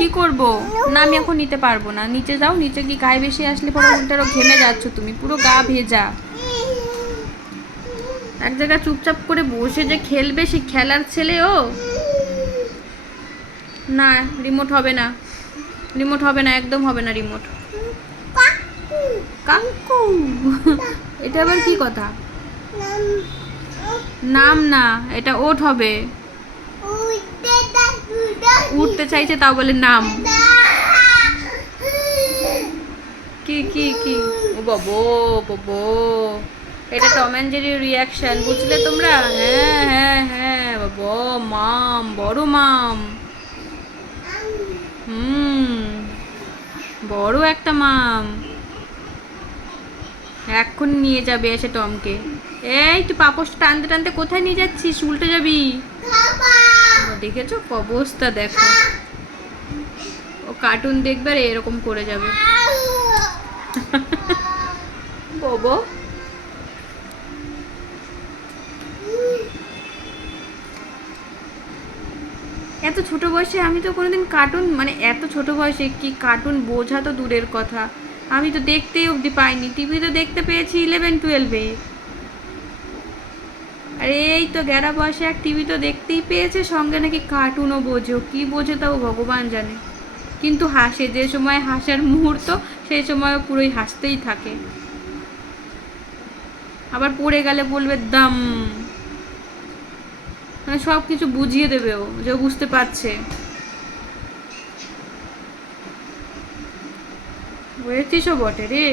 কি করব? না আমি এখন নিতে পারবো না। নিচে যাও, নিচে কি গায়ে বেশি আসলে পরে উল্টারও ঘেমে যাচ্ছ তুমি, পুরো গা ভেজা। এক জায়গায় চুপচাপ করে বসে যে খেলবে, সে খেলার ছেলে ও? না, রিমোট হবে না, রিমোট হবে না, একদম হবে না রিমোট। কাকু এটা আবার কি কথা? নাম না, এটা ওঠ হবে। উঠতে চাইছে তাও বলে নাম। কি কি কি? ও বাবো বাবো, এটা টম অ্যান্ড জেরির রিয়াকশন, বুঝলে তোমরা? হ্যাঁ হ্যাঁ হ্যাঁ বাবা, মাম, বড় মাম। হুম, বড় একটা মাম। এখন নিয়ে যাবে এসে টমকে। এই তুই পাপোশ টানতে টানতে কোথায় নিয়ে যাচ্ছিস? উল্টে যাবি। দেখেছো অবস্থা, দেখো ও কার্টুন দেখবে আর এরকম করে যাবে। বাবা, এত ছোট বয়সে আমি তো কোনোদিন কার্টুন, মানে এত ছোট বয়সে কি কার্টুন বোঝা তো দূরের কথা, আমি তো দেখতেই অবধি পাইনি। টিভি তো দেখতে পেয়েছি 11-12-এ। আর এই তো গ্যারা বয়সে এক টিভি তো দেখতেই পেয়েছে, সঙ্গে নাকি কার্টুনও বোঝো। কি বোঝে তাও ভগবান জানে। কিন্তু হাসে, যে সময় হাসার মুহূর্ত সেই সময় পুরোই হাসতেই থাকে। আবার পড়ে গেলে বলবে দাম, মানে সব কিছু বুঝিয়ে দেবে ও, যে বুঝতে পারছে। বুঝেছিসও বটে রে।